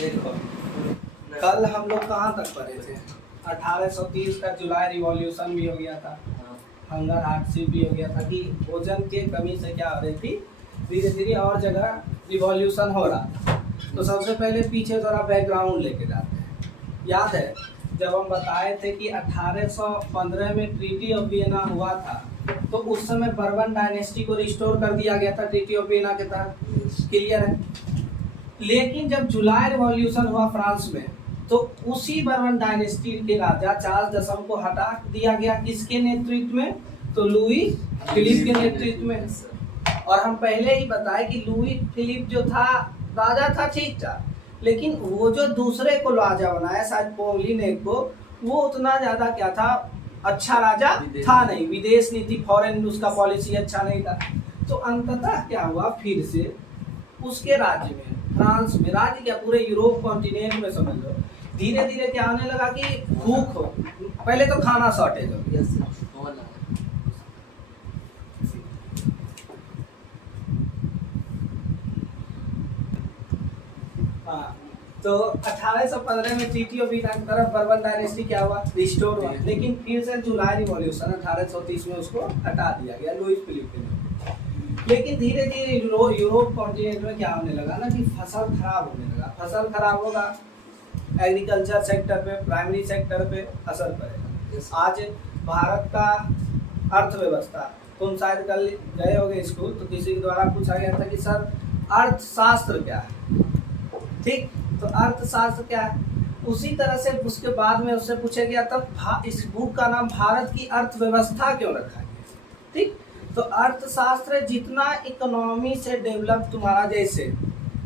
देखो, कल हम लोग कहाँ तक पढ़े थे? 1830 का जुलाई रिवॉल्यूशन भी हो गया था, हंगर हार्डशिप भी हो गया था कि भोजन के कमी से क्या हो रही थी, धीरे धीरे और जगह रिवॉल्यूशन हो रहा था। तो सबसे पहले पीछे थोड़ा बैकग्राउंड लेके जाते हैं। याद है जब हम बताए थे कि 1815 में ट्रीटी ऑफ वियना हुआ था, तो उस समय बर्बन डायनेस्टी को रिस्टोर कर दिया गया था ट्रीटी ऑफ वियना के तहत। क्लियर है? लेकिन जब जुलाई रिवॉल्यूशन हुआ फ्रांस में, तो उसी बर्बन डायनेस्टी के राजा चार्ल्स दसम को हटा दिया गया। किसके नेतृत्व में? तो लुई फिलिप के नेतृत्व में। और हम पहले ही बताए कि लुई फिलिप जो था राजा था, ठीक था, लेकिन वो जो दूसरे को राजा बनाया शायद पोलिनेक को, वो उतना ज्यादा क्या था, अच्छा राजा था नहीं। विदेश नीति, फॉरेन उसका पॉलिसी अच्छा नहीं था। तो अंततः क्या हुआ, फिर से उसके राज्य में, फ्रांस में, राज्य क्या पूरे यूरोप कॉन्टिनेंट में समझ लो, धीरे धीरे क्या होने लगा कि भूख हो, पहले तो खाना शॉर्टेज हो। हाँ, तो 1815 में ट्रीटी ऑफ वियना की तरफ बर्बन डायनेस्टी क्या हुआ, रिस्टोर हुआ। लेकिन फिर से जुलाई रिवॉल्यूशन 1830 में उसको हटा दिया गया लुई फिलिप के ने। लेकिन धीरे धीरे यूरोप कॉन्टिनेंट में क्या होने लगा ना कि फसल खराब होने लगा। फसल खराब होगा, एग्रीकल्चर सेक्टर पे, प्राइमरी सेक्टर पे असर पड़ेगा। आज भारत का अर्थव्यवस्था, तुम शायद कल गए होगे स्कूल, तो किसी के द्वारा पूछा गया था कि सर अर्थशास्त्र क्या है? ठीक, तो अर्थशास्त्र क्या है? उसी तरह से उसके बाद में उससे पूछा गया तब इस बुक का नाम भारत की अर्थव्यवस्था क्यों रखा गया? ठीक, तो अर्थशास्त्र जितना इकोनॉमी से डेवलप, तुम्हारा जैसे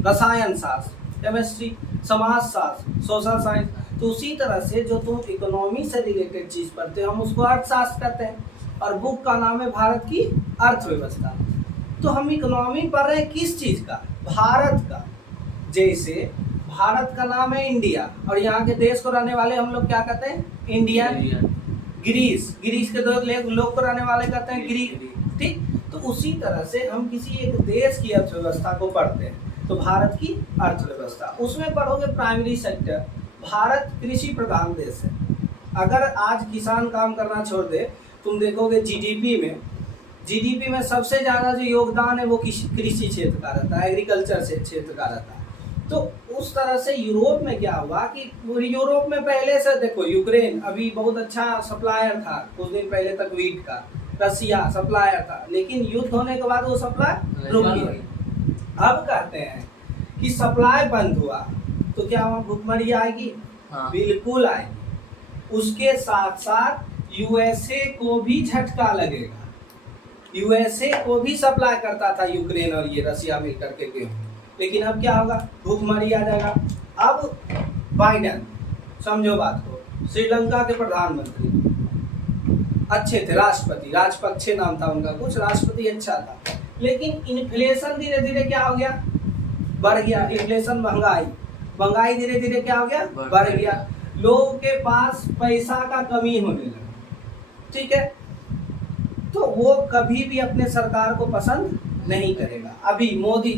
रसायन शास्त्र, केमिस्ट्री, समाज शास्त्र, सोशल साइंस, तो उसी तरह से जो तुम इकोनॉमी से रिलेटेड चीज पढ़ते हो, हम उसको अर्थशास्त्र कहते हैं। और बुक का नाम है भारत की अर्थव्यवस्था। तो हम इकोनॉमी पढ़ रहे हैं किस चीज का? भारत का। जैसे भारत का नाम है इंडिया, और यहाँ के देश को रहने वाले हम लोग क्या कहते हैं? इंडियन। ग्रीस, ग्रीस के दो लोग को रहने वाले कहते हैं ग्रीक। ठीक, तो उसी तरह से हम किसी एक देश की अर्थव्यवस्था को पढ़ते हैं। तो भारत की अर्थव्यवस्था, उसमें पढ़ोगे प्राइमरी सेक्टर। भारत कृषि प्रधान देश है। अगर आज किसान काम करना छोड़ दे, तुम देखोगे जीडीपी में सबसे ज्यादा जो योगदान है वो कृषि क्षेत्र का रहता है, एग्रीकल्चर से क्षेत्र का रहता है। तो उस तरह से यूरोप में क्या हुआ कि यूरोप में पहले से देखो, यूक्रेन अभी बहुत अच्छा सप्लायर था, कुछ दिन पहले तक वीट का, रसिया सप्लायर था, लेकिन युद्ध होने के बाद वो सप्लाई रुक गया। अब कहते हैं कि सप्लाई बंद हुआ तो क्या वहाँ भुखमरी आएगी? हाँ। बिल्कुल आएगी। उसके साथ साथ यूएसए को भी झटका लगेगा। यूएसए को भी सप्लाई करता था यूक्रेन और ये रसिया मिल करके गेहूं, लेकिन अब क्या होगा? भुखमरी आ जाएगा। अब बाइडेन, समझो बात को, श्रीलंका के प्रधानमंत्री अच्छे थे, राष्ट्रपति, राजपक्षे नाम था उनका, कुछ राष्ट्रपति अच्छा था, लेकिन इन्फ्लेशन धीरे धीरे क्या हो गया? बढ़ गया। इन्फ्लेशन, महंगाई धीरे धीरे क्या हो गया? बढ़ गया। लोगों के पास पैसा का कमी होने लगा। ठीक है, तो वो कभी भी अपने सरकार को पसंद नहीं करेगा। अभी मोदी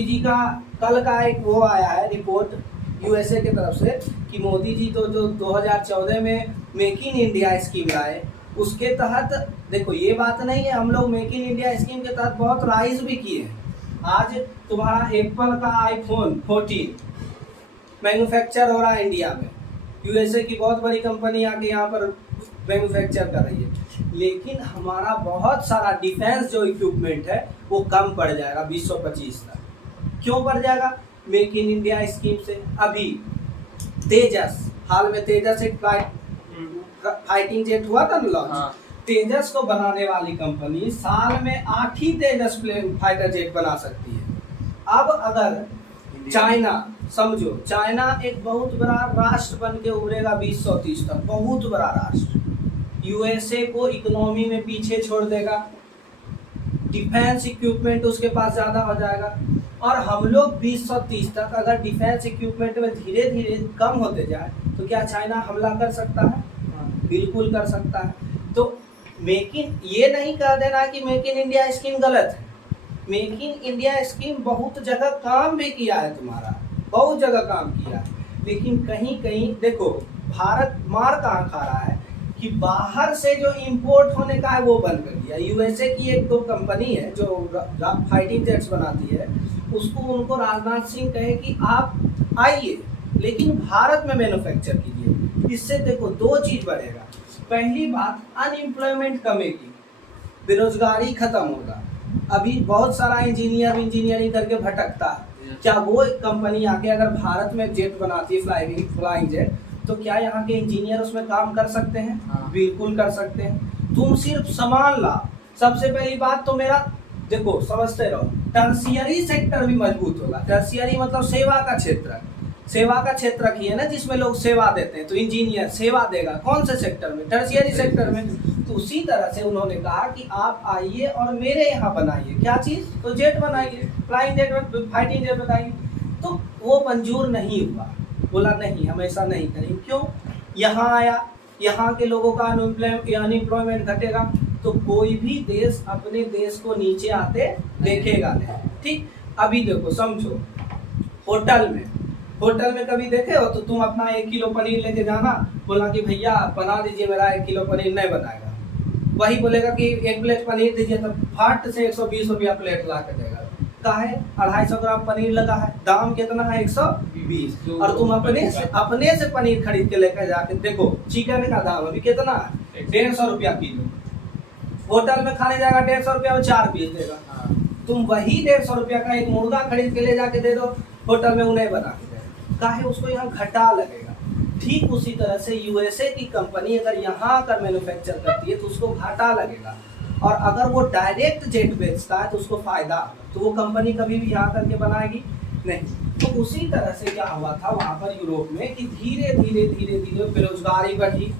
जी का कल का एक वो आया है रिपोर्ट यूएसए की तरफ से कि मोदी जी तो जो 2014 में मेक इन इंडिया स्कीम लाए, उसके तहत देखो, ये बात नहीं है, हम लोग मेक इन इंडिया स्कीम के तहत बहुत राइज भी किए हैं। आज तुम्हारा एप्पल का आईफोन 14 मैन्युफैक्चर हो रहा है इंडिया में। यूएसए की बहुत बड़ी कंपनी आके यहाँ पर मैन्युफैक्चर कर रही है, लेकिन हमारा बहुत सारा डिफेंस जो इक्विपमेंट है वो कम पड़ जाएगा 2025 तक। क्यों पड़ जाएगा? मेक इन इंडिया स्कीम से। अभी तेजस, हाल में तेजस एक फाइटिंग जेट हुआ था ना लॉन्च। हाँ। तेजस को बनाने वाली कंपनी साल में 8 ही तेजस फाइटर जेट बना सकती है। अब अगर चाइना, समझो चाइना एक बहुत बड़ा राष्ट्र बन के उभरेगा 2030 तक, बहुत बड़ा राष्ट्र, यूएसए को इकोनॉमी में पीछे छोड़ देगा, डिफेंस इक्विपमेंट उसके पास ज्यादा हो जाएगा, और हम लोग 2030 तक अगर डिफेंस इक्विपमेंट में धीरे धीरे कम होते जाए तो क्या चाइना हमला कर सकता है? बिल्कुल कर सकता है। तो मेक इन, ये नहीं कह देना कि मेक इन इंडिया स्कीम गलत है। मेक इन इंडिया स्कीम बहुत जगह काम भी किया है तुम्हारा, बहुत जगह काम किया है, लेकिन कहीं कहीं देखो भारत मार कहाँ खा रहा है कि बाहर से जो इंपोर्ट होने का है वो बंद कर दिया। यूएसए की एक दो कंपनी है जो फाइटिंग जेट्स बनाती है, उसको उनको राजनाथ सिंह कहे कि आप आइए लेकिन भारत में मैन्युफैक्चर कीजिए। इससे देखो दो चीज बढ़ेगा। पहली बात, अनएम्प्लॉयमेंट कमेगी, बेरोजगारी खत्म होगा। अभी बहुत सारा इंजीनियरिंग करके भटकता है, क्या वो एक कंपनी आके अगर भारत में जेट बनाती है, फ्लाइंग जेट, तो क्या यहाँ के इंजीनियर उसमें काम कर सकते हैं? बिल्कुल कर सकते हैं। तुम सिर्फ सामान ला। सबसे पहली बात तो मेरा देखो समझते रहो, टर्शियरी सेक्टर भी मजबूत होगा। टर्शियरी मतलब सेवा का क्षेत्र, सेवा का क्षेत्र रखिए ना, जिसमें लोग सेवा देते हैं, तो इंजीनियर सेवा देगा कौन से सेक्टर में? टर्शियरी सेक्टर में। तो उसी तरह से उन्होंने कहा कि आप आइए और मेरे यहाँ बनाइए, क्या चीज? तो जेट बनाइए, फ्लाइंग जेट, फाइटिंग जेट बनाइए। तो वो मंजूर नहीं हुआ, बोला नहीं हम ऐसा नहीं करेंगे। क्यों? यहाँ आया, यहाँ के लोगों का अनएम्प्लॉयमेंट घटेगा, तो कोई भी देश अपने देश को नीचे आते देखेगा नहीं। ठीक, अभी देखो समझो, होटल में कभी देखे हो तो तुम अपना 1 किलो पनीर लेके जाना, बोला कि भैया बना दीजिए, मेरा 1 किलो पनीर नहीं बनाएगा। वही बोलेगा कि 1 प्लेट पनीर दीजिए, तो फट से 120 रुपया प्लेट ला के देगा। काहे? 250 ग्राम पनीर लगा है, दाम कितना है? 120। और तुम अपने से पनीर खरीद के लेकर जाके देखो, चिकन का दाम अभी कितना है? 150 रुपया किलो। होटल में खाने जाएगा 150 रुपया में 4 पीस देगा। तुम वही 150 रुपया का एक मुर्गा खरीद के ले जाके दे दो, होटल में उन्हें बना के देगा। काहे? उसको यहाँ घाटा लगेगा। ठीक उसी तरह से यूएसए की कंपनी अगर यहाँ आकर मैन्युफैक्चर करती है तो उसको घाटा लगेगा, और अगर वो डायरेक्ट जेट बेचता है तो उसको फायदा। तो वो कंपनी कभी भी यहाँ करके बनाएगी नहीं। तो उसी तरह से क्या हुआ था वहाँ पर यूरोप में कि धीरे धीरे बेरोजगारी बढ़ी,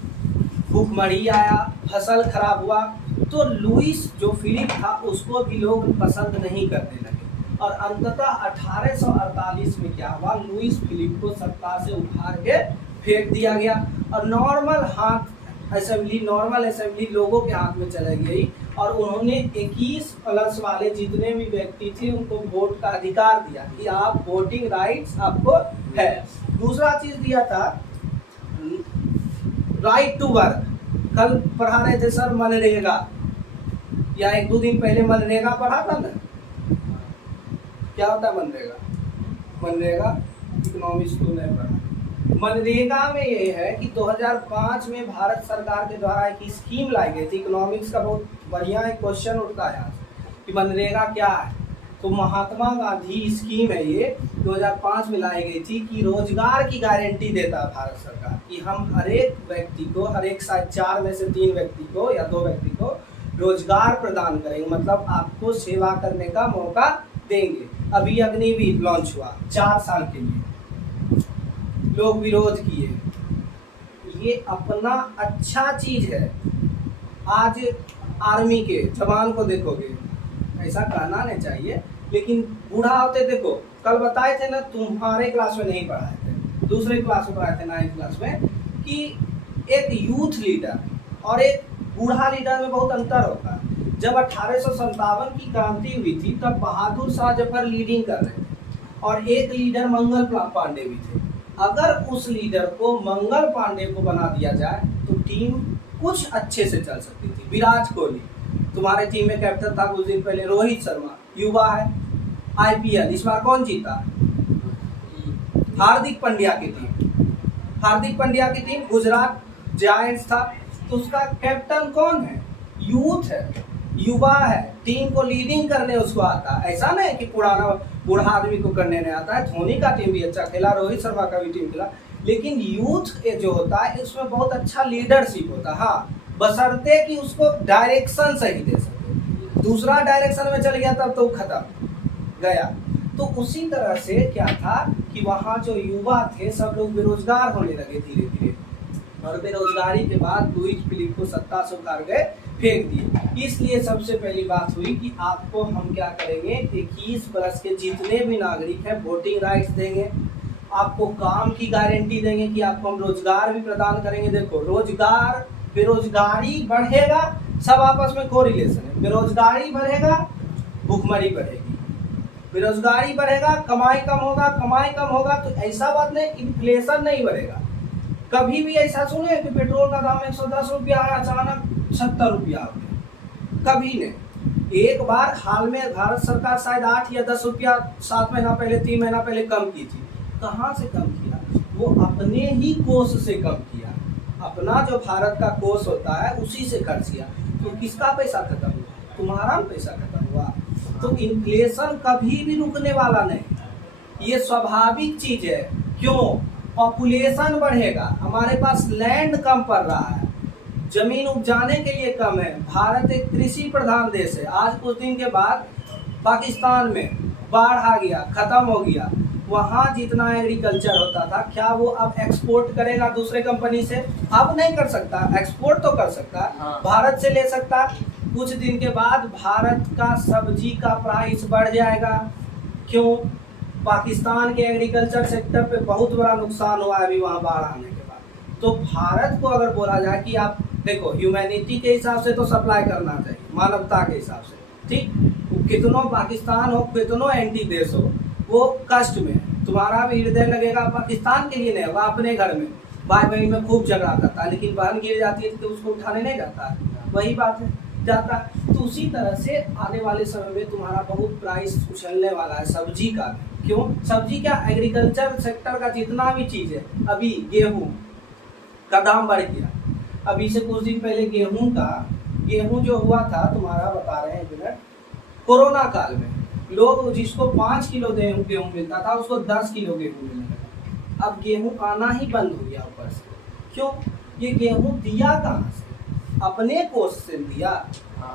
भूखमरी आया, फसल खराब हुआ। तो लुईस जो फिलिप था उसको भी लोग पसंद नहीं करने लगे, और अंततः 1848 में क्या हुआ, लुईस फिलिप को सत्ता से उठार के फेंक दिया गया, और नॉर्मल असेंबली लोगों के हाथ में चली गई, और उन्होंने 21 प्लस वाले जितने भी व्यक्ति थे उनको वोट का अधिकार दिया कि आप वोटिंग राइट्स आपको है। दूसरा चीज दिया था राइट टू वर्क। कल पढ़ा रहे थे सर मनरेगा, या 1-2 दिन पहले मनरेगा पढ़ा था ना? क्या होता है मनरेगा इकोनॉमिक्स तो नहीं पढ़ा। मनरेगा में ये है कि 2005 में भारत सरकार के द्वारा एक स्कीम लाई गई थी। इकोनॉमिक्स का बहुत बढ़िया एक क्वेश्चन उठता है यहाँ कि मनरेगा क्या है। तो महात्मा गांधी स्कीम है ये, 2005 में लाई गई थी कि रोजगार की गारंटी देता है भारत सरकार कि हम हर एक व्यक्ति को, हर एक शायद 4 में से 3 व्यक्ति को या 2 व्यक्ति को रोजगार प्रदान करेंगे, मतलब आपको सेवा करने का मौका देंगे। अभी अग्निवीर लॉन्च हुआ 4 साल के लिए, लोग विरोध किए। ये अपना अच्छा चीज है। आज आर्मी के जवान को देखोगे, ऐसा कहना नहीं चाहिए, लेकिन बूढ़ा होते देखो, कल बताए थे ना, तुम्हारे क्लास में नहीं पढ़ाए थे, दूसरे क्लास में पढ़ाए थे 9th क्लास में, कि एक यूथ लीडर और एक बूढ़ा लीडर में बहुत अंतर होता है। जब 1857 की क्रांति हुई थी तब बहादुर शाह जफर लीडिंग कर रहे थे, और एक लीडर मंगल पांडे भी थे। अगर उस लीडर को मंगल पांडे को बना दिया जाए तो टीम कुछ अच्छे से चल सकती थी। विराट कोहली तुम्हारे टीम में कैप्टन था कुछ दिन पहले, रोहित शर्मा युवा है, आईपीएल इस बार कौन जीता? हार्दिक पांड्या की टीम गुजरात जायंट्स था, तो उसका कैप्टन कौन है? यूथ है, युवा है, टीम को लीडिंग करने उसको आता है। ऐसा नहीं कि पुराना बूढ़ा आदमी को करने नहीं आता है। धोनी का टीम भी अच्छा खेला, रोहित शर्मा का भी टीम खेला, लेकिन यूथ जो होता है इसमें बहुत अच्छा लीडरशिप होता है। हाँ, बशर्ते कि उसको डायरेक्शन सही दे सके। दूसरा डायरेक्शन में चल गया तब तो खत्म गया। तो उसी तरह से क्या था कि वहाँ जो युवा थे सब लोग बेरोजगार होने लगे धीरे धीरे, और बेरोजगारी के बाद लुईस फिलिप को सत्ता से उतार गए, फेंक दिए। इसलिए सबसे पहली बात हुई कि आपको हम क्या करेंगे, 21 प्लस के जितने भी नागरिक हैं वोटिंग राइट्स देंगे, आपको काम की गारंटी देंगे कि आपको हम रोजगार भी प्रदान करेंगे। देखो रोजगार, बेरोजगारी बढ़ेगा, सब आपस में कोरिलेशन है। बेरोजगारी बढ़ेगा, भूखमरी बढ़ेगी। बेरोजगारी बढ़ेगा, कमाई कम होगा, कमाई कम होगा तो ऐसा बात नहीं, इन्फ्लेशन नहीं बढ़ेगा। कभी भी ऐसा सुने कि पेट्रोल का दाम 110 रुपया है, अचानक 70 रुपया हो गया? कभी नहीं। एक बार हाल में भारत सरकार शायद 8 या 10 रुपया 7 महीना पहले, 3 महीना पहले कम की थी। कहाँ से कम किया? वो अपने ही कोष से कम किया। अपना जो भारत का कोष होता है उसी से खर्च किया। तो किसका पैसा खत्म हुआ? तुम्हारा पैसा खत्म हुआ। तो इन्फ्लेशन कभी भी रुकने वाला नहीं, ये स्वाभाविक चीज है। क्यों? पॉपुलेशन बढ़ेगा, हमारे पास लैंड कम पड़ रहा है, जमीन उपजाने के लिए कम है। भारत एक कृषि प्रधान देश है। आज कुछ दिन के बाद पाकिस्तान में बाढ़ आ गया, खत्म हो गया। वहाँ जितना एग्रीकल्चर होता था, क्या वो अब एक्सपोर्ट करेगा दूसरे कंपनी से? अब नहीं कर सकता। एक्सपोर्ट तो कर सकता, भारत से ले सकता। कुछ दिन के बाद भारत का सब्जी का प्राइस बढ़ जाएगा। क्यों? पाकिस्तान के एग्रीकल्चर सेक्टर पे बहुत बड़ा नुकसान हुआ है अभी वहाँ बाढ़ आने के बाद। तो भारत को अगर बोला जाए कि आप देखो, ह्यूमैनिटी के हिसाब से तो सप्लाई करना चाहिए, मानवता के हिसाब से, ठीक। कितनों पाकिस्तान हो, कितनों एंटी देश हो, वो कष्ट में है। तुम्हारा भी हृदय लगेगा, पाकिस्तान के लिए नहीं होगा। अपने घर में भाई बहन में खूब झगड़ा करता है, लेकिन बहन गिर जाती है तो उसको उठाने नहीं जाता है। वही बात है, जाता है। तो उसी तरह से आने वाले समय में तुम्हारा बहुत प्राइस उछलने वाला है सब्जी का। क्यों? सब्जी क्या, एग्रीकल्चर सेक्टर का जितना भी चीज़ है। अभी गेहूँ का दाम बढ़ गया। अभी से कुछ दिन पहले गेहूँ जो हुआ था तुम्हारा, बता रहे हैं एक मिनट, कोरोना काल में लोग जिसको 5 किलो गेहूँ मिलता था उसको 10 किलो गेहूँ मिलने लगा। अब गेहूँ आना ही बंद हो गया ऊपर से। क्यों? ये गेहूँ दिया कहाँ से? अपने कोष से दिया,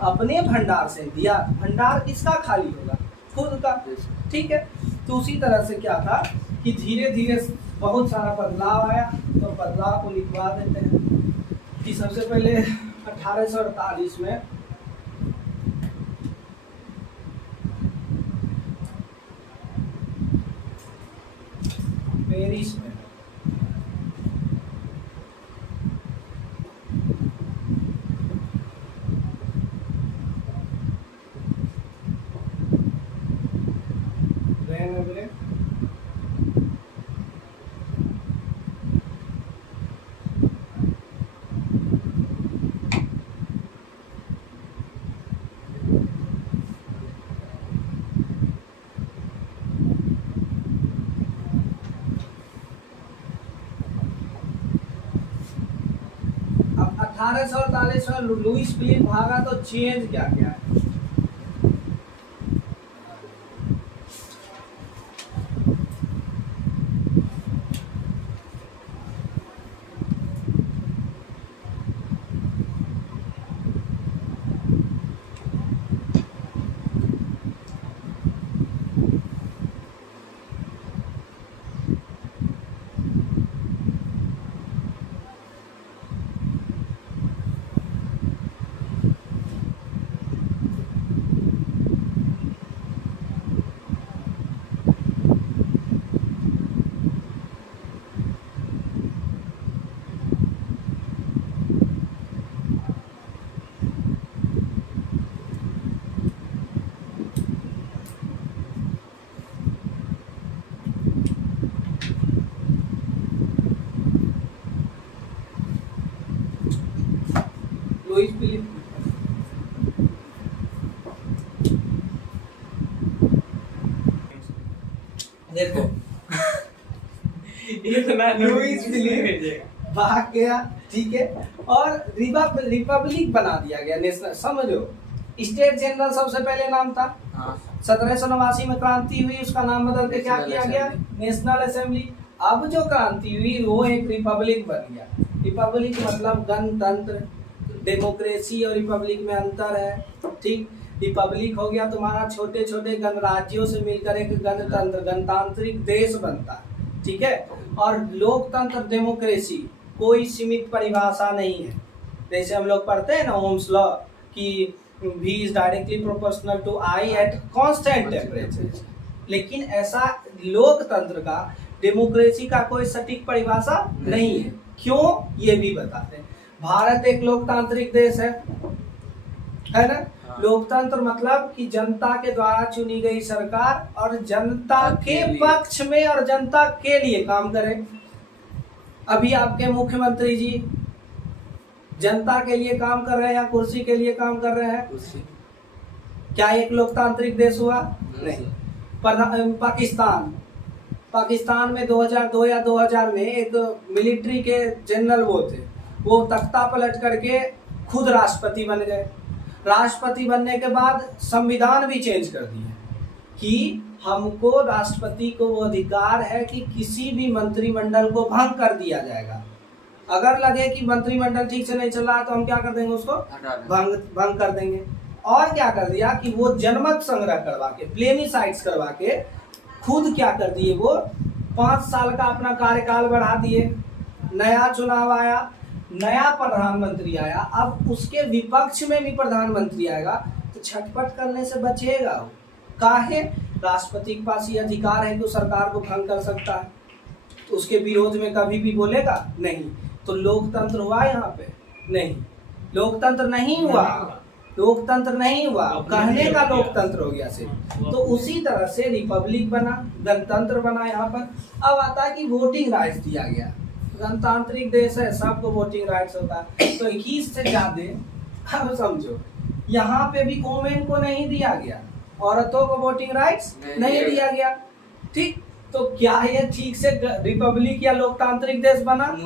अपने भंडार से दिया। भंडार किसका खाली होगा? खुद का, ठीक है। तो उसी तरह से क्या था कि धीरे धीरे बहुत सारा बदलाव आया। तो बदलाव को लिखवा देते हैं कि सबसे पहले 1848 में पेरिस में अब 1848 में लुईस फिलिप भागा तो चेंज क्या क्या है? लुईस फिलिप देखो इतना लुईस फिलिप भाग गया, ठीक है। और रिपब्लिक बना दिया गया, नेशनल, समझो। स्टेट जनरल सबसे पहले नाम था। 1789 में क्रांति हुई, उसका नाम बदल के क्या किया गया? National assembly. अब जो क्रांति हुई वो एक रिपब्लिक बन गया। रिपब्लिक मतलब गणतंत्र। डेमोक्रेसी और रिपब्लिक में अंतर है, ठीक। रिपब्लिक हो गया तुम्हारा छोटे छोटे गणराज्यों से मिलकर एक गणतंत्र, गणतांत्रिक देश बनता है, ठीक है। और लोकतंत्र, डेमोक्रेसी, कोई सीमित परिभाषा नहीं है। जैसे हम लोग पढ़ते हैं ना ओम्स लॉ कि V is directly proportional to I at constant temperature। लेकिन ऐसा लोकतंत्र का, डेमोक्रेसी का कोई सटीक परिभाषा नहीं है। क्यों? ये भी बताते हैं। भारत एक लोकतांत्रिक देश है ना? हाँ। लोकतंत्र मतलब कि जनता के द्वारा चुनी गई सरकार और जनता के पक्ष में और जनता के लिए काम करे। अभी आपके मुख्यमंत्री जी जनता के लिए काम कर रहे हैं या कुर्सी के लिए काम कर रहे हैं? कुर्सी। क्या एक लोकतांत्रिक देश हुआ? नहीं। पाकिस्तान में 2002 या 2000 में एक मिलिट्री के जनरल वो थे, वो तख्ता पलट करके खुद राष्ट्रपति बन गए। राष्ट्रपति बनने के बाद संविधान भी चेंज कर दिया कि हमको राष्ट्रपति को वो अधिकार है कि किसी भी मंत्रिमंडल को भंग कर दिया जाएगा। अगर लगे कि मंत्रिमंडल ठीक से नहीं चल रहा है तो हम क्या कर देंगे, उसको भंग कर देंगे। और क्या कर दिया कि वो जनमत संग्रह करवा के, प्लेबिसाइट्स करवा के खुद क्या कर दिए, वो 5 साल का अपना कार्यकाल बढ़ा दिए। नया चुनाव आया, नया प्रधानमंत्री आया, अब उसके विपक्ष में भी प्रधानमंत्री आएगा तो छटपट करने से बचेगा वो। काहे? राष्ट्रपति के पास ये अधिकार है कि वो सरकार को भंग कर सकता है, तो उसके विरोध में कभी भी बोलेगा नहीं। तो लोकतंत्र हुआ यहाँ पे? नहीं, लोकतंत्र नहीं हुआ, लोकतंत्र नहीं हुआ, कहने का लोकतंत्र हो गया सिर्फ। तो उसी तरह से रिपब्लिक बना, गणतंत्र बना। यहाँ पर अब आता है कि वोटिंग राइट्स दिया गया। गणतांत्रिक देश है, सबको वोटिंग राइट्स होता है। तो 21 से ज्यादा, अब समझो, यहाँ पे भी वोमेन को नहीं दिया गया, औरतों को वोटिंग राइट्स नहीं दिया गया। ठीक, तो क्या ये ठीक से रिपब्लिक या लोकतांत्रिक देश बना?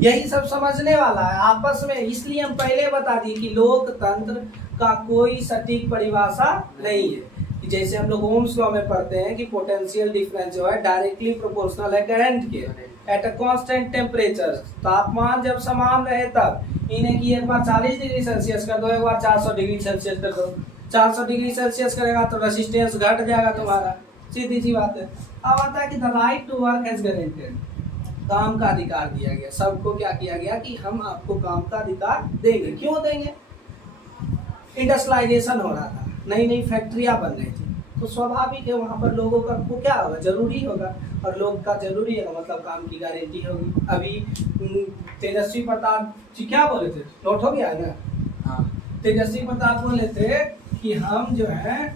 यही सब समझने वाला है आपस में। इसलिए हम पहले बता दिए कि लोकतंत्र का कोई सटीक परिभाषा नहीं है। जैसे हम लोग ओम्स लॉ में पढ़ते हैं कि पोटेंशियल डिफरेंस जो है डायरेक्टली प्रोपोर्शनल है करंट के एट अ कांस्टेंट टेम्परेचर। तापमान जब समान रहे तब इन्हें की एक बार 40 डिग्री सेल्सियस कर दो, एक बार 400 डिग्री सेल्सियस कर दो। 400 डिग्री सेल्सियस करेगा तो रेसिस्टेंस घट जाएगा तुम्हारा, सीधी सी बात है। अब आता है कि the right to work has guaranteed, काम का अधिकार दिया गया। सबको क्या किया गया कि हम आपको काम का अधिकार देंगे। क्यों देंगे? इंडस्ट्रियलाइजेशन हो रहा था, नई नई फैक्ट्रियां बन रही थी, तो स्वाभाविक है वहाँ पर लोगों का को क्या होगा, जरूरी होगा, और लोग का जरूरी है मतलब काम की गारंटी होगी। अभी तेजस्वी प्रताप जी क्या बोले थे, नोट हो गया है ना? हाँ, तेजस्वी प्रताप बोले थे कि हम जो है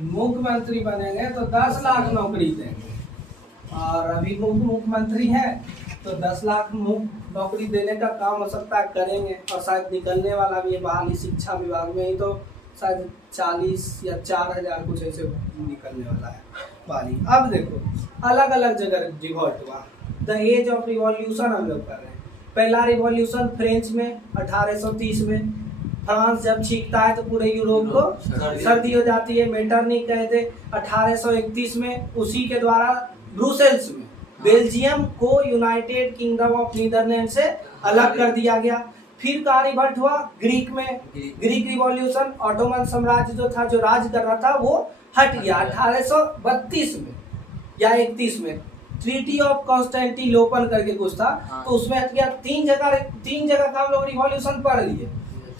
मुख्यमंत्री बनेंगे तो 10 लाख नौकरी देंगे, और अभी मुख्यमंत्री है तो 10 लाख नौकरी देने का काम हो सकता है करेंगे। और शायद निकलने वाला भी है बहाली शिक्षा विभाग में ही, तो शायद 40 या 4000 कुछ ऐसे निकलने वाला है बहाली। अब देखो अलग अलग जगह रिवॉल्ट हुआ। द एज ऑफ रिवॉल्यूशन हम लोग कर रहे हैं। पहला रिवॉल्यूशन फ्रेंच में 1830 में, फ्रांस जब छींकता है तो पूरे यूरोप को सर्दी हो जाती है। मेटरनिक कहते 1831 में, उसी के द्वारा ब्रुसेल्स में बेल्जियम को यूनाइटेड किंगडम ऑफ नीदरलैंड से अलग कर दिया गया। फिर कहाँ रिवॉल्ट हुआ? ग्रीक में, ग्रीक रिवॉल्यूशन। ऑटोमन साम्राज्य जो था, जो राज कर रहा था, वो हट गया 1832 में या 31 में। ट्रीटी ऑफ कॉन्स्टेंटिनोपल करके कुछ था, तो उसमें हट गया। तीन जगह का हम लोग रिवॉल्यूशन पढ़ लिए,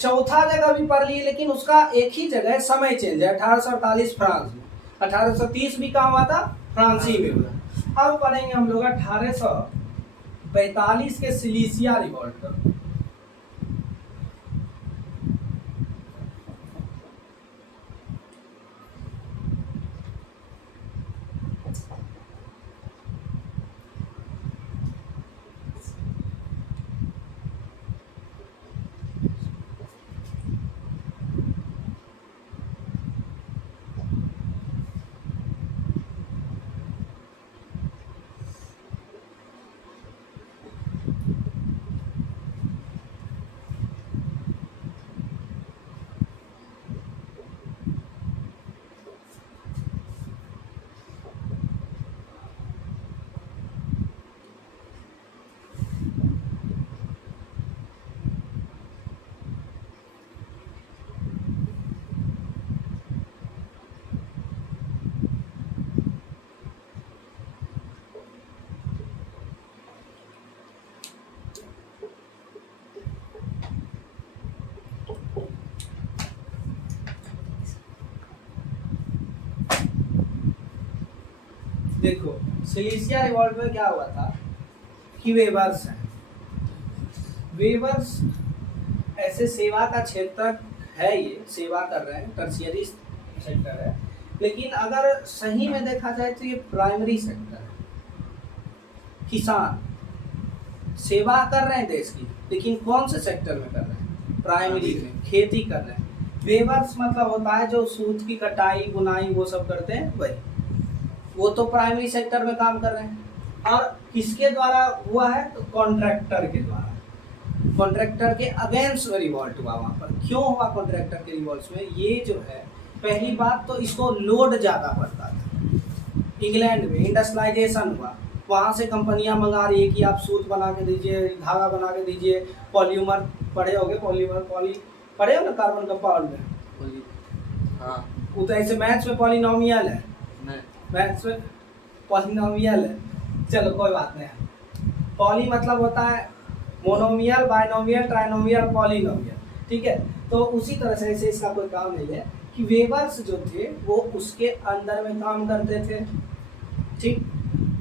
चौथा जगह भी पढ़ लिए, लेकिन उसका एक ही जगह समय चेंज है। 1848 फ्रांस में, 1830 भी कहाँ हुआ था? फ्रांसी में हुआ। अब पढ़ेंगे हम लोग 1845 के सिलीसिया रिवॉल्ट। देखो सिलीसिया रिवॉल्ट में क्या हुआ था कि वेबर्स ऐसे सेवा का क्षेत्र है, ये सेवा कर रहे हैं, टर्शियरी सेक्टर है। लेकिन अगर सही में देखा जाए तो ये प्राइमरी सेक्टर है। किसान सेवा कर रहे हैं देश की, लेकिन कौन से सेक्टर में कर रहे हैं? प्राइमरी में, खेती कर रहे हैं। वेवर्स मतलब होता है जो सूत की कटाई बुनाई वो सब करते हैं, वही, वो तो प्राइमरी सेक्टर में काम कर रहे हैं। और किसके द्वारा हुआ है? तो कॉन्ट्रैक्टर के द्वारा, कॉन्ट्रैक्टर के अगेंस्ट में रिवॉल्ट हुआ। वहां पर क्यों हुआ कॉन्ट्रैक्टर के रिवॉल्ट में? ये जो है, पहली बात तो इसको लोड ज्यादा पड़ता था। इंग्लैंड में इंडस्ट्रियलाइजेशन हुआ, वहां से कंपनियां मंगा रही है कि आप सूत बना के दीजिए, धागा बना के दीजिए, पॉलीमर पढ़े होगे, पॉलीमर पढ़े हो ना कार्बन कंपाउंड में? हाँ, वो तो ऐसे मैथ्स में पॉलिनोमियल है, मैथ्स में पॉलिनोमियल है। चलो कोई बात नहीं। पॉली मतलब होता है मोनोमियल, बाइनोमियल, ट्राइनोमियल, पॉलिनोमियल, ठीक है। तो उसी तरह से ऐसे इसका कोई काम नहीं है कि वेवर्स जो थे वो उसके अंदर में काम करते थे, ठीक।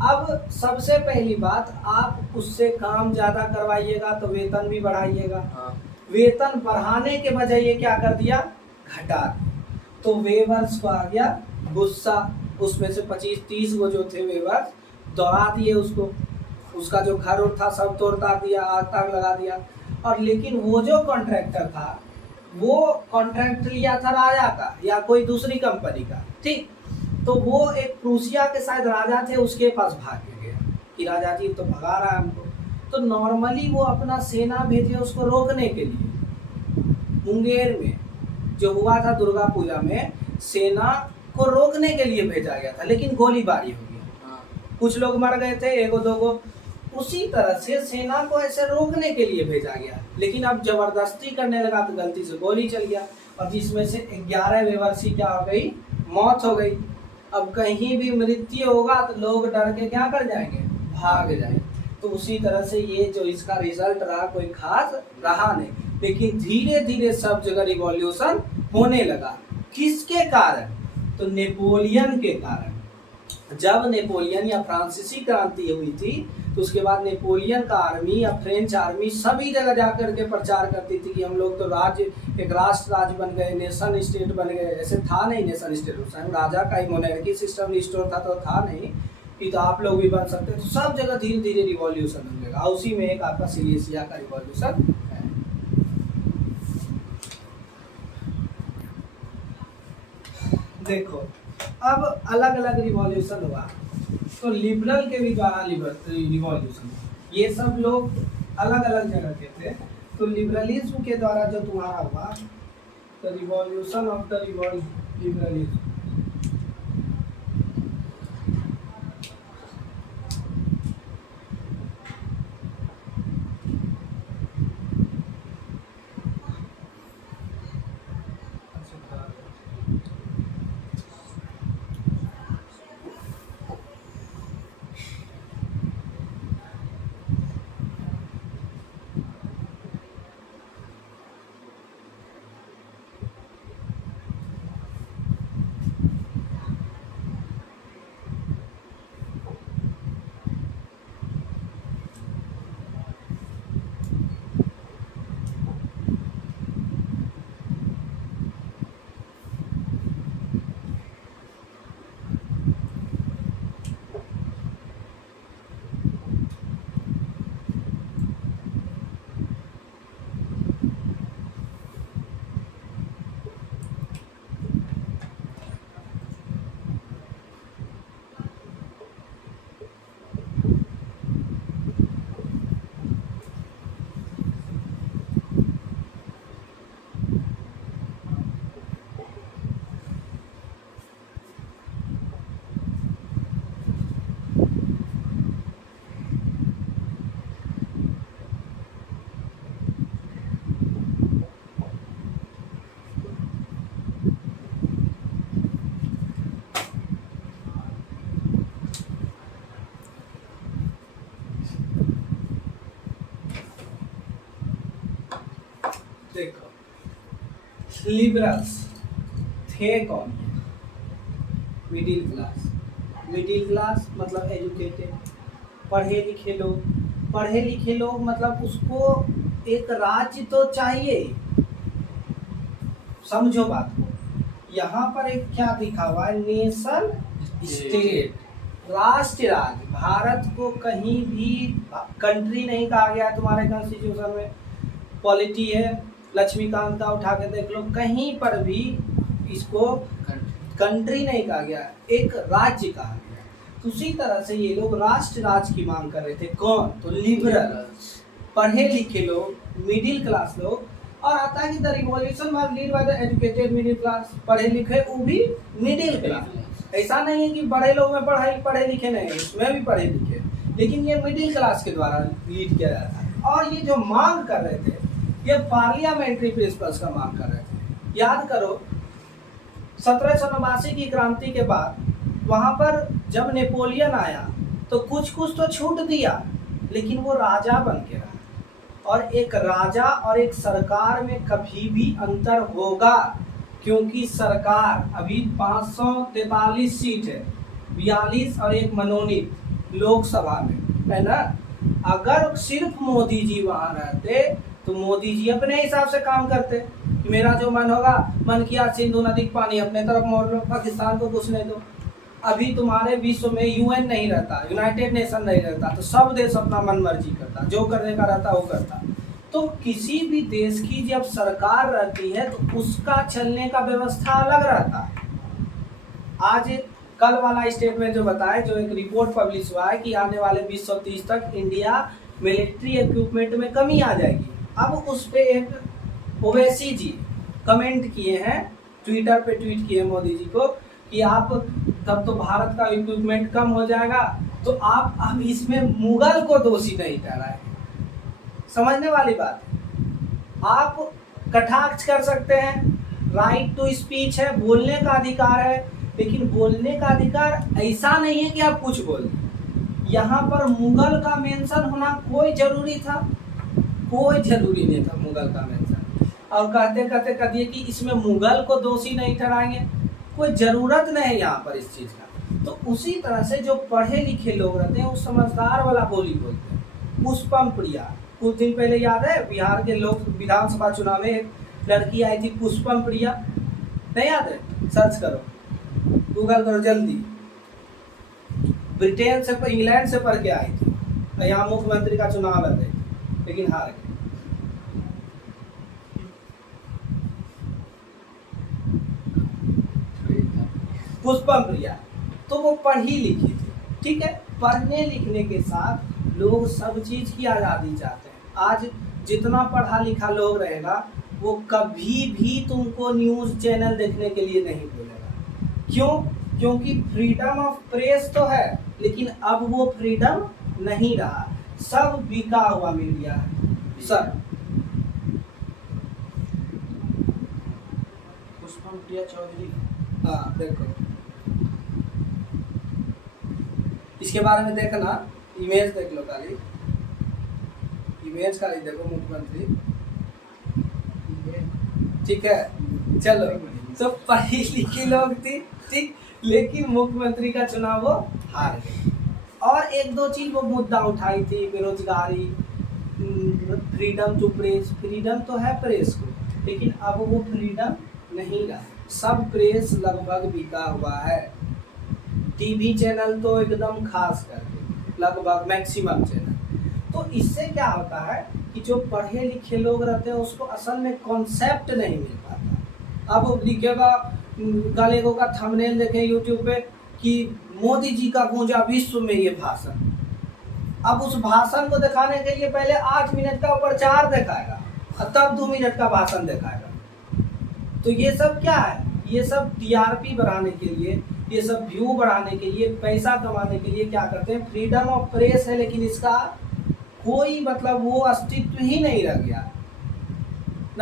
अब सबसे पहली बात, आप उससे काम ज्यादा करवाइएगा तो वेतन भी बढ़ाइएगा। हाँ। वेतन बढ़ाने के बजाय ये क्या कर दिया? घटा दिया। तो वेवर्स को आ गया गुस्सा, उसमें से 25-30 वो जो थे वेवर्स दौड़ा दिए उसको, उसका जो घर उर था सब तोड़ता दिया, आग ताग लगा दिया। और लेकिन वो जो कॉन्ट्रैक्टर था वो कॉन्ट्रैक्ट लिया था राजा का या कोई दूसरी कंपनी का, ठीक। तो वो एक प्रूसिया के शायद राजा थे, उसके पास भाग गया कि राजा जी तो भगा रहा है हमको। तो नॉर्मली वो अपना सेना भेजे उसको रोकने के लिए। मुंगेर में जो हुआ था दुर्गा पूजा में, सेना को रोकने के लिए भेजा गया था, लेकिन गोलीबारी हो गया, कुछ लोग मर गए थे, एगो दोगो। उसी तरह से सेना को ऐसे रोकने के लिए भेजा गया, लेकिन अब जबरदस्ती करने लगा तो गलती से गोली चल गया, और जिसमें से 11 वेवर्स की क्या हो गई? मौत हो गई। अब कहीं भी मृत्यु होगा तो लोग डर के क्या कर जाएंगे? भाग जाएंगे। तो उसी तरह से ये जो इसका रिजल्ट रहा कोई खास रहा नहीं, लेकिन धीरे धीरे सब जगह रिवॉल्यूशन होने लगा। किसके कारण? तो नेपोलियन के कारण। जब नेपोलियन या फ्रांसीसी क्रांति हुई थी तो उसके बाद नेपोलियन का आर्मी या फ्रेंच आर्मी सभी जगह जाकर के प्रचार करती थी कि हम लोग तो राज्य, एक राष्ट्र राज्य बन गए, नेशन स्टेट बन गए। ऐसे था नहीं नेशन स्टेट, उस टाइम राजा का ही मोनार्की सिस्टम रिस्टोर था, तो था नहीं कि तो आप लोग भी बन सकते। तो सब जगह धीरे धीरे रिवॉल्यूशन होने लगा। उसी में एक आपका सिलेसिया का रिवॉल्यूशन है। देखो अब अलग अलग रिवॉल्यूशन हुआ, तो लिबरल के भी द्वारा रिवॉल्यूशन, ये सब लोग अलग अलग जगह के थे। तो लिबरलिज्म के द्वारा जो तुम्हारा हुआ, तो रिवॉल्यूशन ऑफ द लिबरलिज्म, देखो लिबरल्स थे कौन? Middle class. मिडिल क्लास मतलब एजुकेटेड, पढ़े लिखे लोग। पढ़े लिखे लोग मतलब उसको एक राज्य तो चाहिए, समझो बात को, यहाँ पर एक क्या लिखा हुआ है, नेशन स्टेट, राष्ट्र राज्य। भारत को कहीं भी कंट्री नहीं कहा गया है तुम्हारे कॉन्स्टिट्यूशन में। पॉलिटी है, लक्ष्मीकांत का उठा के देख लो, कहीं पर भी इसको कंट्री नहीं कहा गया, एक राज्य कहा गया। तो उसी तरह से ये लोग राष्ट्र राज्य की मांग कर रहे थे। कौन? तो लिबरल, पढ़े लिखे लोग, मिडिल क्लास लोग। और आता है कि the revolution was lead by the educated middle class, पढ़े लिखे वो भी मिडिल क्लास। ऐसा नहीं है कि बड़े लोग में पढ़े लिखे नहीं है, इसमें भी पढ़े लिखे, लेकिन ये मिडिल क्लास के द्वारा लीड किया जाता है। और ये जो मांग कर रहे थे, ये पार्लियामेंट्री प्रिंसिपल्स का मांग कर रहे थे। याद करो 1789 की क्रांति के बाद वहां पर जब नेपोलियन आया तो कुछ तो छूट दिया, लेकिन वो राजा बन के रहा। और एक राजा और एक सरकार में कभी भी अंतर होगा, क्योंकि सरकार अभी 543 सीट है, 42 और एक मनोनीत लोकसभा में, है ना। अगर सिर्फ मोदी जी वहां रहते तो मोदी जी अपने हिसाब से काम करते। मेरा जो मन होगा, मन किया सिंधु नदी का पानी अपने तरफ मोड़ लो, पाकिस्तान को घुसने दो। अभी तुम्हारे विश्व में यूएन नहीं रहता, यूनाइटेड नेशन नहीं रहता, तो सब देश अपना मन मर्जी करता, जो करने का रहता वो करता। तो किसी भी देश की जब सरकार रहती है तो उसका चलने का व्यवस्था अलग रहता है। आज कल वाला स्टेटमेंट जो बताए, जो एक रिपोर्ट पब्लिश हुआ है कि आने वाले 2030 तक इंडिया मिलिट्री इक्विपमेंट में कमी आ जाएगी। अब उस पे एक ओवैसी जी कमेंट किए हैं, ट्विटर पे ट्वीट किए मोदी जी को कि आप तब तो भारत का इक्विपमेंट कम हो जाएगा, तो आप अब इसमें मुगल को दोषी नहीं ठहराए। समझने वाली बात है। आप कटाक्ष कर सकते हैं, राइट टू स्पीच है, बोलने का अधिकार है, लेकिन बोलने का अधिकार ऐसा नहीं है कि आप कुछ बोलें। यहाँ पर मुगल का मेंशन होना कोई जरूरी था? कोई जरूरी नहीं था मुगल का मेंशन। और कहते कहते कह दिए कि इसमें मुगल को दोषी नहीं ठहराएंगे, कोई जरूरत नहीं है यहाँ पर इस चीज का। तो उसी तरह से जो पढ़े लिखे लोग रहते हैं वो समझदार वाला बोली बोलते हैं। पुष्पम प्रिया, कुछ दिन पहले याद है बिहार के लोग विधानसभा चुनाव में एक लड़की आई थी पुष्पम प्रिया, नहीं याद है? सर्च करो, गूगल करो जल्दी। ब्रिटेन से, इंग्लैंड से पढ़ के आई थी, यहाँ मुख्यमंत्री का चुनाव लड़ रही थी, लेकिन हार गई। पुष्पम प्रिया, तो वो पढ़ी लिखी थी, ठीक है। पढ़ने लिखने के साथ लोग सब चीज की आज़ादी चाहते हैं। आज जितना पढ़ा लिखा लोग रहेगा वो कभी भी तुमको न्यूज़ चैनल देखने के लिए नहीं बोलेगा। क्यों? क्योंकि फ्रीडम ऑफ प्रेस तो है, लेकिन अब वो फ्रीडम नहीं रहा, सब बिका हुआ मीडिया है सर। पुष्पम प्रिया चौधरी, हाँ देखो, इसके बारे में देखना, इमेज देख लो खाली, इमेज खाली देखो मुख्यमंत्री, ठीक है। चलो, तो पढ़ी लिखी लोग थी, ठीक, लेकिन मुख्यमंत्री का चुनाव वो हार गए। और एक दो चीज वो मुद्दा उठाई थी, बेरोजगारी, फ्रीडम टू प्रेस। फ्रीडम तो है प्रेस को, लेकिन अब वो फ्रीडम नहीं रहा, सब प्रेस लगभग बिका हुआ है। टीवी चैनल तो एकदम खास करके लगभग मैक्सिमम चैनल। तो इससे क्या होता है कि जो पढ़े लिखे लोग रहते हैं उसको असल में कॉन्सेप्ट नहीं मिल पाता। अब लिखेगा गलेगो का थंबनेल देखें यूट्यूब पे कि मोदी जी का गूंजा विश्व में ये भाषण। अब उस भाषण को दिखाने के लिए पहले 8 मिनट का प्रचार दिखाएगा और तब 2 मिनट का भाषण दिखाएगा। तो ये सब क्या है? ये सब टीआरपी बढ़ाने के लिए, ये सब व्यू बढ़ाने के लिए, पैसा कमाने के लिए क्या करते हैं? फ्रीडम ऑफ प्रेस है, लेकिन इसका कोई मतलब वो अस्तित्व ही नहीं रह गया।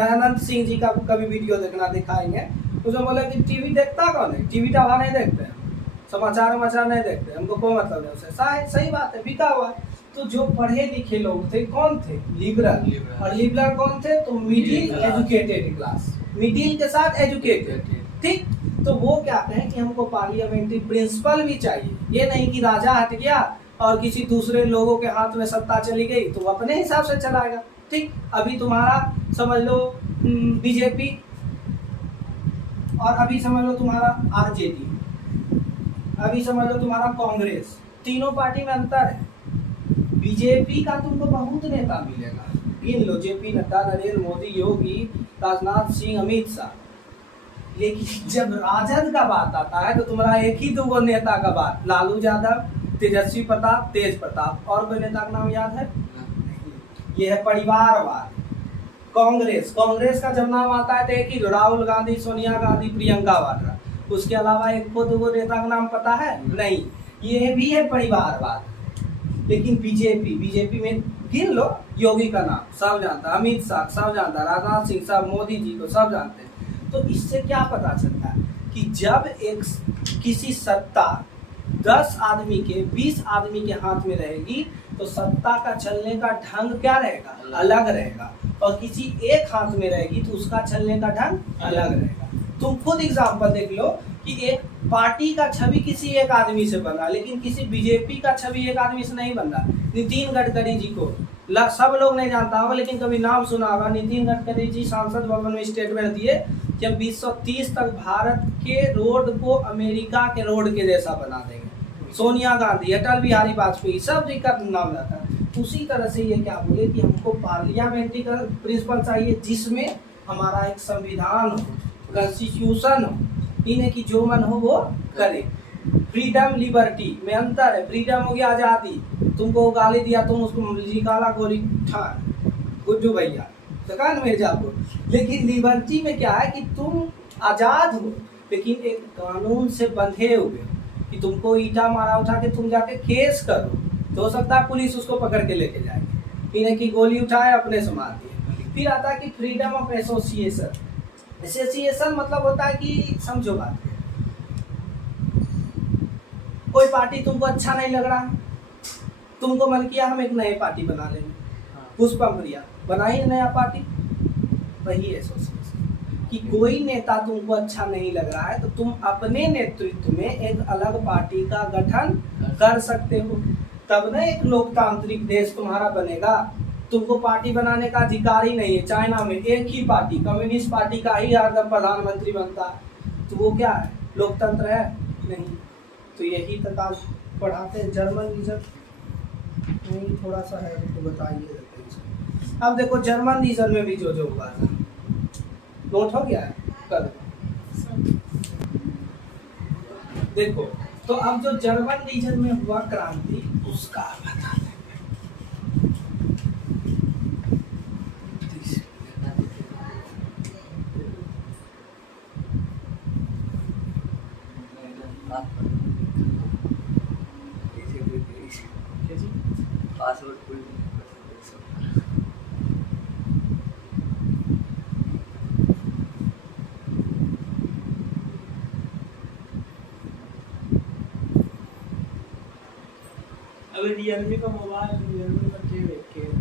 अनंत सिंह जी का कभी वीडियो देखना दिखाएंगे, उसमें बोले कि टीवी देखता कौन है? टीवी टावा नहीं देखते हैं, समाचार नहीं देखते, हमको कोई मतलब नहीं उससे। सही बात है, बिका हुआ है। तो जो पढ़े लिखे लोग थे कौन थे? लिबरल। और लिबरल कौन थे? तो मिडिल एजुकेटेड क्लास, मिडिल के साथ एजुकेटेड, ठीक। तो वो क्या कहें कि हमको पार्लियामेंट्री प्रिंसिपल भी चाहिए, ये नहीं कि राजा हट गया और किसी दूसरे लोगों के हाथ में सत्ता चली गई तो अपने हिसाब से चलाएगा, ठीक। अभी तुम्हारा समझ लो बीजेपी और अभी समझ लो तुम्हारा आरजेडी, अभी समझ लो तुम्हारा कांग्रेस, तीनों पार्टी में अंतर है। बीजेपी का तुमको बहुत नेता मिलेगा, गिन लो, जेपी नड्डा, नरेंद्र मोदी, योगी, राजनाथ सिंह, अमित शाह। लेकिन जब राजद का बात आता है तो तुम्हारा एक ही दो नेता का बात, लालू यादव, तेजस्वी प्रताप, तेज प्रताप, और कोई नेता का नाम याद है? ये है परिवारवाद। कांग्रेस का जब नाम आता है तो एक ही, राहुल गांधी, सोनिया गांधी, प्रियंका वाड्रा, उसके अलावा एक को दो नेता का नाम पता है? नहीं, ये भी है परिवारवाद। लेकिन बीजेपी में गिन लो, योगी का नाम सब जानता, अमित शाह सब जानता, राजनाथ सिंह सब, मोदी जी को सब जानते हैं। तो इससे क्या पता चलता है कि जब एक किसी सत्ता 10 आदमी के 20 आदमी के हाथ में रहेगी तो सत्ता का चलने का ढंग क्या रहेगा? अलग रहेगा। और किसी एक हाथ में रहेगी तो उसका चलने का ढंग अलग रहेगा। तुम खुद एग्जाम्पल देख लो कि एक पार्टी का छवि किसी एक आदमी से बन रहा, लेकिन किसी बीजेपी का छवि एक आदमी से नहीं बन रहा। नितिन गडकरी जी को सब लोग नहीं जानता होगा, लेकिन कभी नाम सुना होगा। नितिन गडकरी जी सांसद भवन में स्टेटमेंट दिए कि हम 2030 तक भारत के रोड को अमेरिका के रोड के जैसा बना देंगे। सोनिया गांधी, अटल बिहारी वाजपेयी, सब जी का नाम लाता है। उसी तरह से ये क्या बोले कि हमको पार्लियामेंट्री का प्रिंसिपल चाहिए, जिसमें हमारा एक संविधान हो, कॉन्स्टिट्यूशन हो, इन्हें की जो मन हो वो करे। फ्रीडम लिबर्टी में अंतर है। फ्रीडम हो गया आजादी, तुमको गाली दिया तुम उसको निकाला गोली ठान, गुड्डू भैया दुकान मिर्जापुर। लेकिन लिबर्टी में क्या है कि तुम आजाद हो, लेकिन एक कानून से बंधे हुए हो कि तुमको ईटा मारा उठा के तुम जाके केस करो तो हो सकता है पुलिस उसको पकड़ के लेके जाएगी। इन्हें की गोली उठाए अपने से मार दिए। फिर आता है कि फ्रीडम ऑफ एसोसिएशन। एसोसिएशन मतलब होता है कि समझो बात, कोई पार्टी तुमको अच्छा नहीं लग रहा, तुमको मन किया हम एक नए पार्टी बना लेंगे, पुष्पम प्रिया बनाई नया पार्टी। वही एसोसिएशन कि कोई नेता तुमको अच्छा नहीं लग रहा है तो तुम अपने नेतृत्व में एक अलग पार्टी का गठन कर सकते हो, तब ना एक लोकतांत्रिक देश तुम्हारा बनेगा। तुमको पार्टी बनाने का अधिकार ही नहीं है। चाइना में एक ही पार्टी, कम्युनिस्ट पार्टी का ही हरदम प्रधानमंत्री बनता है, तो वो क्या है? लोकतंत्र है? नहीं। तो यही तक आज पढ़ाते हैं। जर्मनिज्म नहीं, थोड़ा सा है तो बताइए। अब देखो जर्मनिज्म में भी जो हुआ था, नोट हो गया है कल? देखो, तो अब जो जर्मनिज्म में हुआ क्रांति, उसका बता दें। पासवर्ड अभी रियलमी का मोबाइल, रियलमी का के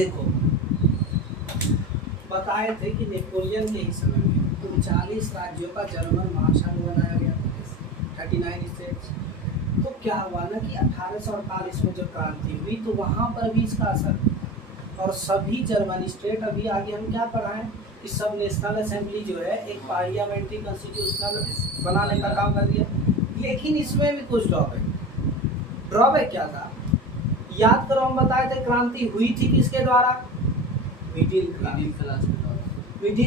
देखो बताए थे कि नेपोलियन के ही समय में 39 राज्यों का जर्मन महासंघ बनाया गया था, 39 स्टेट्स। तो क्या हुआ ना कि 1848 में जो क्रांति हुई तो वहाँ पर भी इसका असर हुआ और सभी जर्मन स्टेट, अभी आगे हम क्या पढ़ाएं कि सब नेशनल असेंबली जो है एक पार्लियामेंट्री कॉन्स्टिट्यूशनल बनाने का काम कर दिया। लेकिन इसमें भी कुछ ड्रॉबैक क्या था, याद करो हम बताए थे क्रांति हुई थी किसके द्वारा, मिडिल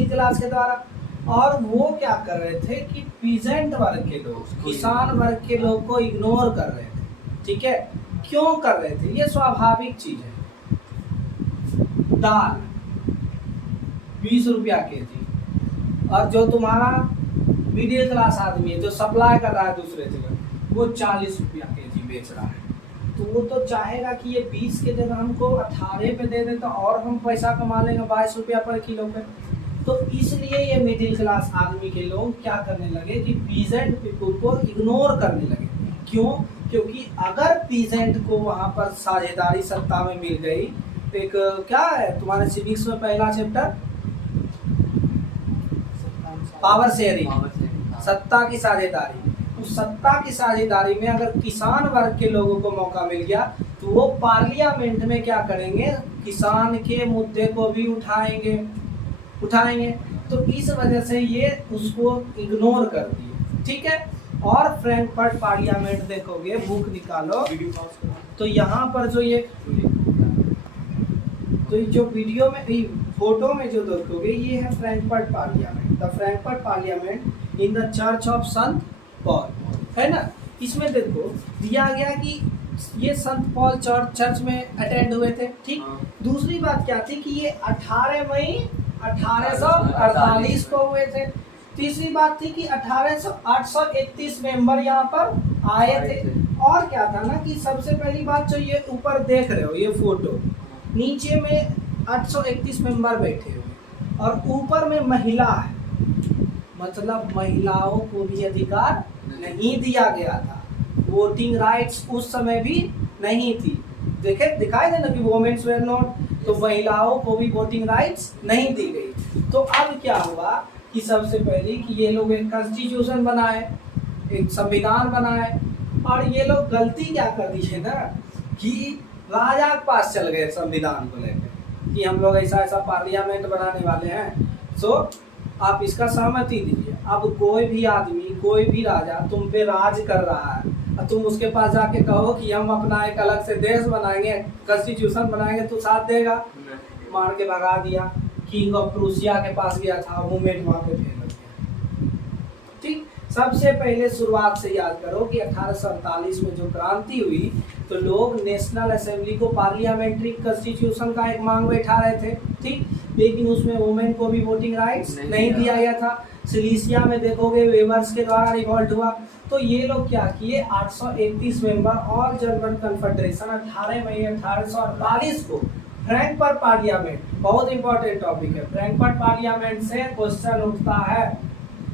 क्लास के द्वारा। और वो क्या कर रहे थे कि पीजेंट वर्ग के लोग, किसान वर्ग के लोग को इग्नोर कर रहे थे। ठीक है, क्यों कर रहे थे, ये स्वाभाविक चीज है। दाल 20 रुपया केजी और जो तुम्हारा मिडिल क्लास आदमी है जो सप्लाई कर रहा है दूसरे जगह वो 40 रुपया केजी बेच रहा है, तो वो तो चाहेगा कि ये 20 के जगह हमको 18 पे दे दे तो और हम पैसा कमा लेंगे 22 रुपया पर किलो पे। तो इसलिए ये मिडिल क्लास आदमी के लोग क्या करने लगे कि पीजेंट पीपल को इग्नोर करने लगे। क्यों, क्योंकि अगर पीजेंट को वहाँ पर साझेदारी सत्ता में मिल गई, एक क्या है तुम्हारे सिविक्स में पहला चैप्टर पावर शेयरिंग, सत्ता की साझेदारी। उस सत्ता की साझेदारी में अगर किसान वर्ग के लोगों को मौका मिल गया तो वो पार्लियामेंट में क्या करेंगे, किसान के मुद्दे को भी उठाएंगे। तो इस वजह से ये उसको इग्नोर कर दिए। ठीक है, और फ्रैंकफर्ट पार्लियामेंट देखोगे, बुक निकालो तो यहाँ पर जो ये तो जो वीडियो में फोटो में जो देखोगे ये है Frankfurt parliament, the Frankfurt parliament in the church of Sant Paul, है ना। इसमें देखो दिया गया कि ये संत पॉल चर्च में अटेंड हुए थे। ठीक, दूसरी बात क्या थी कि ये 18 मई 1848 को हुए थे। तीसरी बात थी कि 831 मेंबर यहाँ पर आए थे। और क्या था ना कि सबसे पहली बात जो ये ऊपर देख रहे हो ये फोटो, नीचे में 831 मेंबर बैठे हुए और ऊपर में महिला है, मतलब महिलाओं को भी अधिकार नहीं दिया गया था। वोटिंग राइट्स उस समय भी नहीं थी। देखे दिखाई दे ना कि वोमेन्स वेयर नॉट, तो महिलाओं को भी वोटिंग राइट्स नहीं दी गई। तो अब क्या हुआ कि सबसे पहले कि ये लोग एक कॉन्स्टिट्यूशन बनाए, एक संविधान बनाए, और ये लोग गलती क्या कर दी है ना कि राजा के पास चल गए संविधान को लेकर कि हम लोग ऐसा ऐसा पार्लियामेंट बनाने वाले हैं, सो आप इसका सहमति दीजिए। अब कोई भी आदमी, कोई भी राजा तुम पे राज कर रहा है और तुम उसके पास जाके कहो कि हम अपना एक अलग से देश बनाएंगे, कॉन्स्टिट्यूशन बनाएंगे, तो साथ देगा? मार के भगा दिया। किंग ऑफ प्रूसिया के पास गया था, मूवमेंट वहाँ पे फेल हो गया। ठीक, सबसे पहले शुरुआत से याद करो कि 1848 में जो क्रांति हुई तो लोग नेशनल असेंबली को पार्लियामेंट्री कॉन्स्टिट्यूशन का एक मांग बैठा रहे थे। ठीक, लेकिन उसमें वुमेन को भी वोटिंग राइट्स नहीं दिया गया था। सिलीसिया में देखोगे वेवर्स के द्वारा रिवॉल्ट हुआ। तो ये लोग क्या किए, 831 मेंबर ऑल जर्मन कन्फेडरेशन 18 मई 1848 को फ्रैंकफर्ट पार्लियामेंट, बहुत इंपॉर्टेंट टॉपिक है, फ्रैंकफर्ट पार्लियामेंट से क्वेश्चन उठता है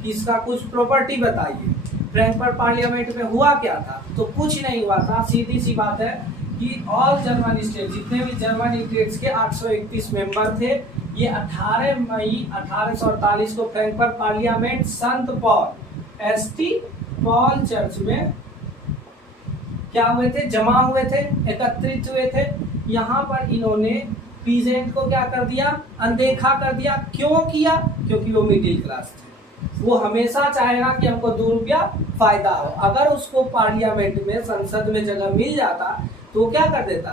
कि इसका कुछ प्रॉपर्टी बताइए। फ्रैंकफर्ट पार्लियामेंट में हुआ क्या था, तो कुछ नहीं हुआ था। सीधी सी बात है कि ऑल जर्मन स्टेट, जितने भी जर्मन स्टेट्स के 831 मेंबर थे, ये 18 मई 1848 को फ्रैंकफर्ट पार्लियामेंट संत पॉल एसटी पॉल चर्च में क्या हुए थे, जमा हुए थे, एकत्रित हुए थे। यहाँ पर इन्होंने पीजेंट को क्या कर दिया, अनदेखा कर दिया। क्यों किया, क्योंकि वो मिडिल क्लास थे। वो हमेशा चाहेगा कि हमको 2 रुपया फायदा हो। अगर उसको पार्लियामेंट में, संसद में जगह मिल जाता तो क्या कर देता,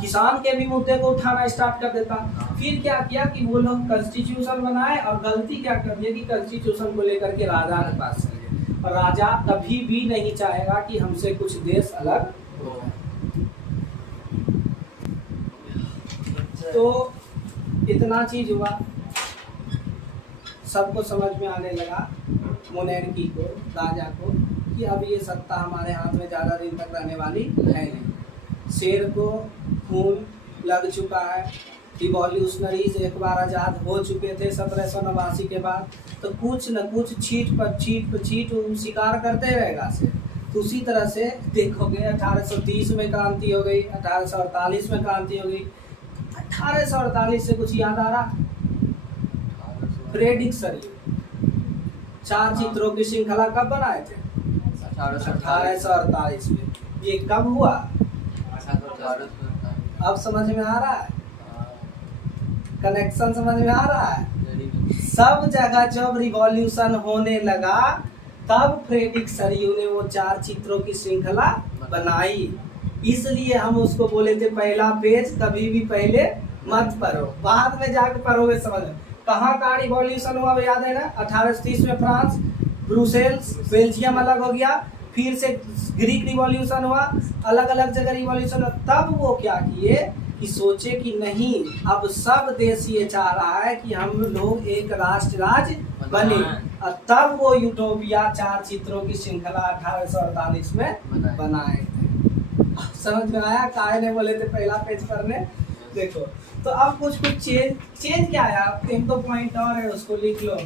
किसान के भी मुद्दे को उठाना स्टार्ट कर देता। फिर क्या किया कि वो लोग कॉन्स्टिट्यूशन बनाए, और गलती क्या कर दिया कि कॉन्स्टिट्यूशन को लेकर के राजा के पास चले गए। और राजा कभी भी नहीं चाहेगा कि हमसे कुछ देश अलग हो। तो इतना चीज हुआ, सबको समझ में आने लगा मोनेर्की को, राजा को, कि अब ये सत्ता हमारे हाथ में ज़्यादा दिन तक रहने वाली है नहीं। शेर को खून लग चुका है, रिवॉल्यूशनरीज एक बार आज़ाद हो चुके थे 1789 के बाद, तो कुछ न कुछ छीट पर छीट शिकार करते रहेगा से। तो उसी तरह से देखोगे 1830 में क्रांति हो गई, 1848 में क्रांति हो गई, 1848 से कुछ याद आ रहा? फ्रेडरिक सरियू 4 चित्रों की श्रृंखला कब बनाए थे? 1848 में। ये कब हुआ? अब समझ में आ रहा है? कनेक्शन समझ में आ रहा है? सब जगह जब रिवॉल्यूशन होने लगा तब फ्रेडरिक सरियू ने वो 4 चित्रों की श्रृंखला बनाई। इसलिए हम उसको बोले थे पहला पेज कभी भी पहले मत पढ़ो, बाद में जाकर पढ़ोगे समझ में। कहाँ का रिवॉल्यूशन हुआ याद है ना? 1830 में फ्रांस, ब्रुसेल्स, बेल्जियम अलग हो गया, फिर से ग्रीक रिवॉल्यूशन हुआ, अलग अलग जगह रिवॉल्यूशन हुआ। तब वो क्या किए कि सोचे कि नहीं, अब सब देश ये चाह रहा है कि हम लोग एक राष्ट्र राज्य बने, और तब वो यूटोपिया 4 चित्रों की श्रृंखला 1848 में बनाए थे। समझ में आया? काहे ने बोले थे पहला पेज पढ़ने? देखो तो अब कुछ चेंज क्या है? अब 1 2 पॉइंट और है, उसको लिख लो।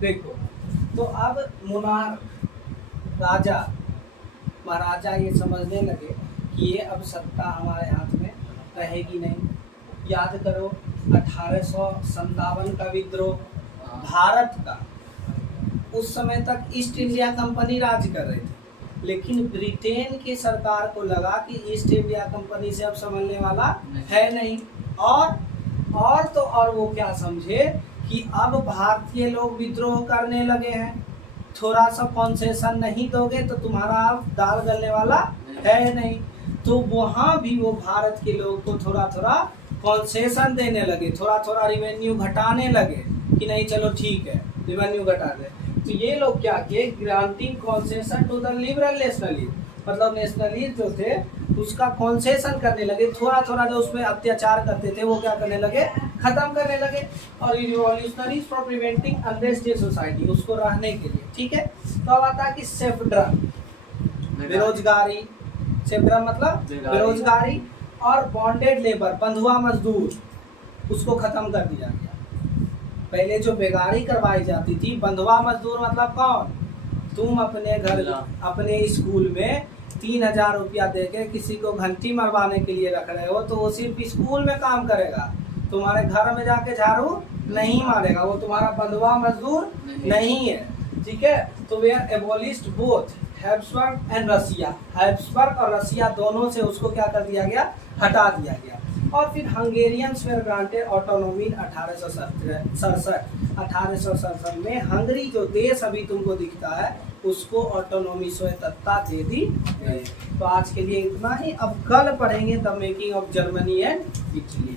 देखो तो अब मोनार्क राजा महाराजा ये समझने लगे कि ये अब सत्ता हमारे हाथ में रहेगी नहीं। याद करो 1857 का विद्रोह, भारत का उस समय तक ईस्ट इंडिया कंपनी राज कर रही थी, लेकिन ब्रिटेन की सरकार को लगा कि ईस्ट इंडिया कंपनी से अब संभलने वाला है नहीं। और तो और वो क्या समझे कि अब भारतीय लोग विद्रोह करने लगे हैं, थोड़ा सा कॉन्सेशन नहीं दोगे तो तुम्हारा अब दाल गलने वाला है नहीं। तो वहाँ भी वो भारत के लोग को थोड़ा थोड़ा कॉन्सेशन देने लगे, थोड़ा थोड़ा रिवेन्यू घटाने लगे कि नहीं चलो ठीक है रिवेन्यू घटा दे। तो ये लोग क्या किए, granting concession to the liberal nationalist, मतलब नेशनलिस्ट जो थे उसका कॉन्सेशन करने लगे, थोड़ा थोड़ा जो उसमें अत्याचार करते थे वो क्या करने लगे, खत्म करने लगे। और revolutionaries for preventing unrest in society, उसको रहने के लिए, ठीक है। तो अब आता है कि सेफ्ड्रम, बेरोजगारी, सेफ्ड्रम मतलब बेरोजगारी, और बॉन्डेड लेबर, बंधुआ मजदूर, उसको खत्म कर दिया गया। पहले जो बेगारी करवाई जाती थी, बंधुआ मजदूर मतलब कौन, तुम अपने घर अपने स्कूल में 3000 रुपया देके किसी को घंटी मरवाने के लिए रख रहे हो, तो वो सिर्फ स्कूल में काम करेगा, तुम्हारे घर में जाके झाड़ू नहीं मारेगा, वो तुम्हारा बंधुआ मजदूर नहीं है, ठीक है। तो we are abolished both Habsburg and Russia, Habsburg और रसिया दोनों से उसको क्या कर दिया गया, हटा दिया गया। और फिर हंगेरियंस वेर ग्रांटेड ऑटोनॉमी 1867 में हंगरी जो देश अभी तुमको दिखता है उसको ऑटोनॉमी स्वायत्तता दे दी गई। तो आज के लिए इतना ही। अब कल पढ़ेंगे the making of Germany and Italy.